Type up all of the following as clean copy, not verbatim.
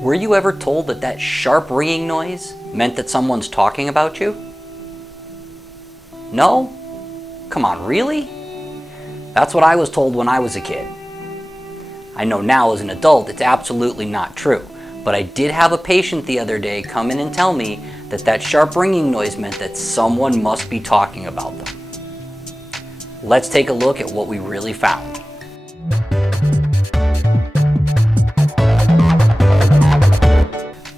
Were you ever told that that sharp ringing noise meant that someone's talking about you? No? Come on, really? That's what I was told when I was a kid. I know now as an adult it's absolutely not true, but I did have a patient the other day come in and tell me that that sharp ringing noise meant that someone must be talking about them. Let's take a look at what we really found.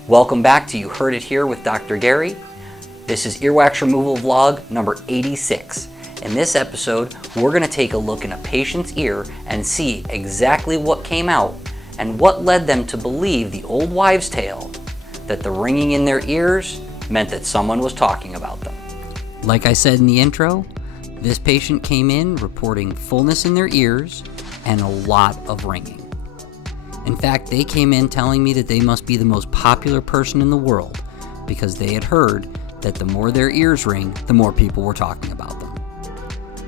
Welcome back to You Heard It Here with Dr. Gary. This is earwax removal vlog number 86. In this episode, we're going to take a look in a patient's ear and see exactly what came out and what led them to believe the old wives' tale that the ringing in their ears meant that someone was talking about them. Like I said in the intro, this patient came in reporting fullness in their ears and a lot of ringing. In fact, they came in telling me that they must be the most popular person in the world because they had heard that the more their ears ring, the more people were talking about them.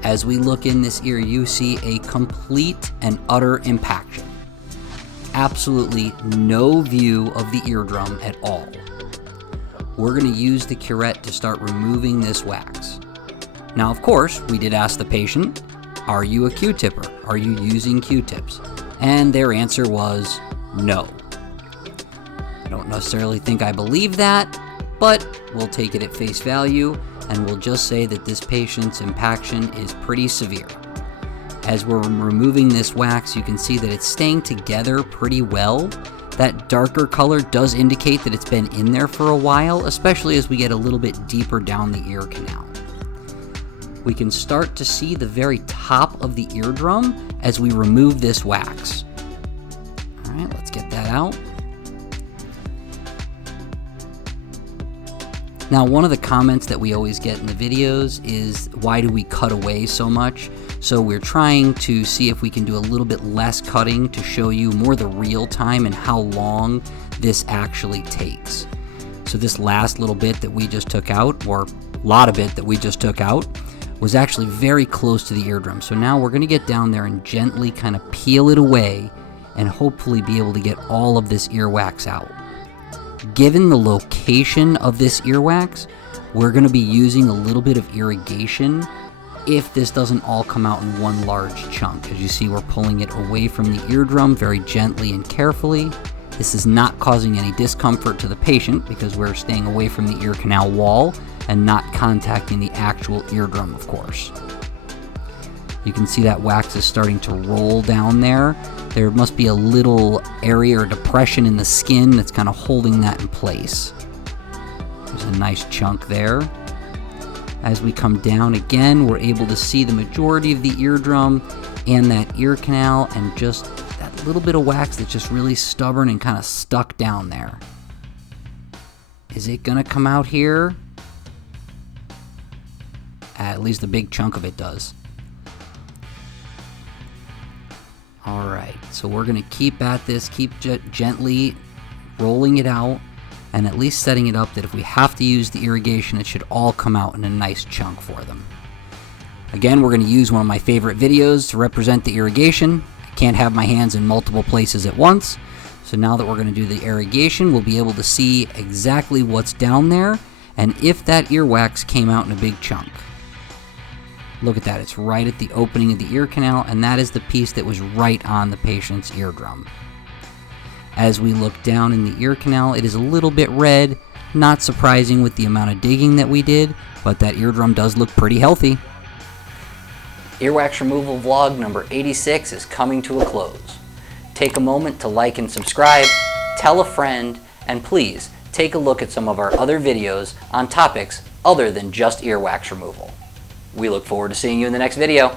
As we look in this ear, you see a complete and utter impaction. Absolutely no view of the eardrum at all. We're going to use the curette to start removing this wax. Now, of course, we did ask the patient, are you a Q-tipper? Are you using Q-tips? And their answer was no. I don't necessarily think I believe that, but we'll take it at face value and we'll just say that this patient's impaction is pretty severe. As we're removing this wax, you can see that it's staying together pretty well. That darker color does indicate that it's been in there for a while, especially as we get a little bit deeper down the ear canal. We can start to see the very top of the eardrum as we remove this wax. All right, let's get that out. Now, one of the comments that we always get in the videos is, why do we cut away so much? So we're trying to see if we can do a little bit less cutting to show you more the real time and how long this actually takes. So this last little bit that we just took out, or a lot of it that we just took out, was actually very close to the eardrum. So now we're going to get down there and gently kind of peel it away and hopefully be able to get all of this earwax out. Given the location of this earwax, we're going to be using a little bit of irrigation if this doesn't all come out in one large chunk. As you see, we're pulling it away from the eardrum very gently and carefully. This is not causing any discomfort to the patient because we're staying away from the ear canal wall and not contacting the actual eardrum, of course. You can see that wax is starting to roll down there. There must be a little area or depression in the skin that's kind of holding that in place. There's a nice chunk there. As we come down again, we're able to see the majority of the eardrum and that ear canal and just that little bit of wax that's just really stubborn and kind of stuck down there. Is it gonna come out here? At least a big chunk of it does. Alright, so we're going to keep at this, keep gently rolling it out, and at least setting it up that if we have to use the irrigation, it should all come out in a nice chunk for them. Again, we're going to use one of my favorite videos to represent the irrigation. I can't have my hands in multiple places at once, so now that we're going to do the irrigation, we'll be able to see exactly what's down there, and if that earwax came out in a big chunk. Look at that, it's right at the opening of the ear canal, and that is the piece that was right on the patient's eardrum. As we look down in the ear canal, it is a little bit red, not surprising with the amount of digging that we did, but that eardrum does look pretty healthy. Earwax removal vlog number 86 is coming to a close. Take a moment to like and subscribe, tell a friend, and please take a look at some of our other videos on topics other than just earwax removal. We look forward to seeing you in the next video.